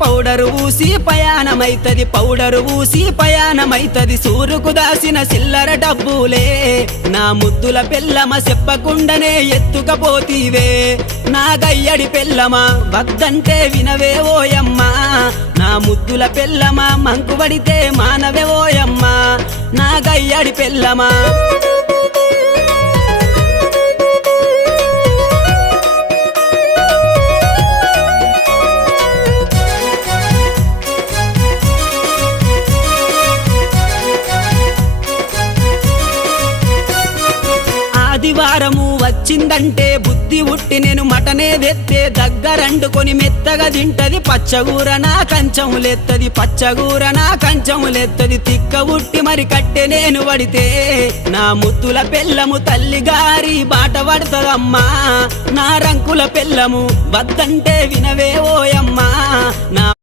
powder ఊసి పయాణమైతది powder ఊసి పయాణమైతది సూరుకు దాసిన చిల్లర డబ్బులే నా ముద్దుల పెళ్ళమ చెప్పకుండానే ఎత్తుకపోతీవే నా గయ్యడి పెళ్ళమా వద్దంటే వినవే ఓయమ్మా నా ముద్దుల పెళ్ళమా మంకుబడితే మానవే ఓయమ్మా నా గయ్యడి పెళ్ళమా ఆదివారము వచ్చిందంటే బుద్ధి ఉట్టి నేను మటనే తెత్తే దగ్గరండుకొని మెత్తగా తింటది పచ్చగూర నా కంచములెత్తది పచ్చగూర నా కంచములెత్తది తిక్క ఉట్టి మరి కట్టె నేను పడితే నా ముద్దుల పెళ్ళము తల్లి గారి బాట పడతదమ్మా నా రంకుల పెళ్ళము వద్దంటే వినవే ఓయమ్మా నా